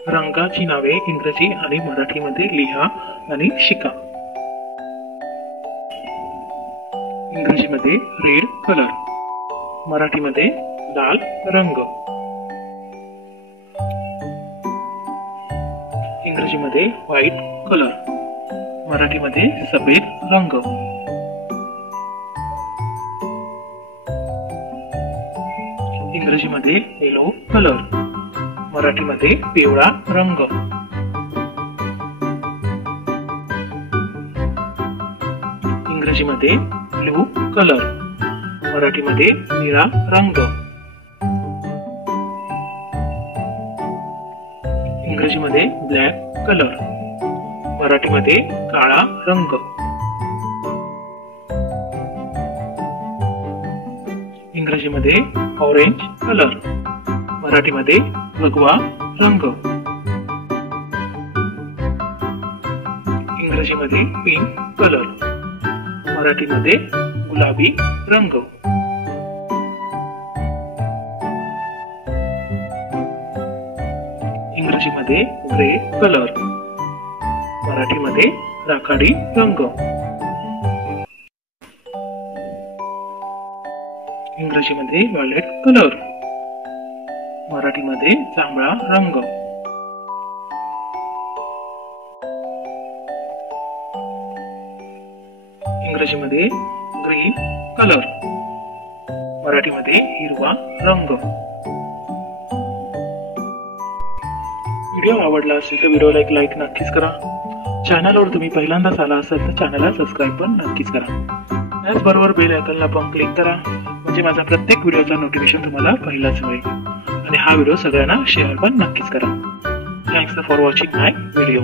रंगाची नावे इंग्रजी आणि मराठीमध्ये लिहा आणि शिका। इंग्रजीमध्ये रेड कलर, मराठीमध्ये लाल रंग। इंग्रजीमध्ये व्हाईट कलर, मराठीमध्ये सफेद रंग। इंग्रजीमध्ये येलो कलर, मराठीमध्ये पिवळा रंग। इंग्रजीमध्ये ब्लू कलर, मराठीमध्ये निळा रंग। इंग्रजीमध्ये ब्लॅक कलर, मराठीमध्ये काळा रंग। इंग्रजीमध्ये ऑरेंज कलर, मराठीमध्ये भगवा रंग। इंग्रजीमध्ये पिंक कलर, मराठीमध्ये गुलाबी रंग। इंग्रजीमध्ये ग्रे कलर, मराठीमध्ये राखाडी रंग। इंग्रजीमध्ये व्हायलेट कलर, मराठीमध्ये जांभळा रंग। इंग्रजीमध्ये ग्रीन कलर, मराठीमध्ये हिरवा रंग। व्हिडिओ आवडला असेल तर व्हिडिओला एक लाईक नक्कीच करा। चॅनलवर तुम्ही पहिल्यांदाच आला असाल तर चॅनलला सबस्क्राईब पण नक्कीच करा। त्याचबरोबर बेल आयकॉनला पण क्लिक करा, म्हणजे माझा प्रत्येक व्हिडिओचा नोटिफिकेशन तुम्हाला पहिलाच मिळेल। आणि हा व्हिडिओ सगळ्यांना शेअर पण नक्कीच करा। Thanks for watching my video.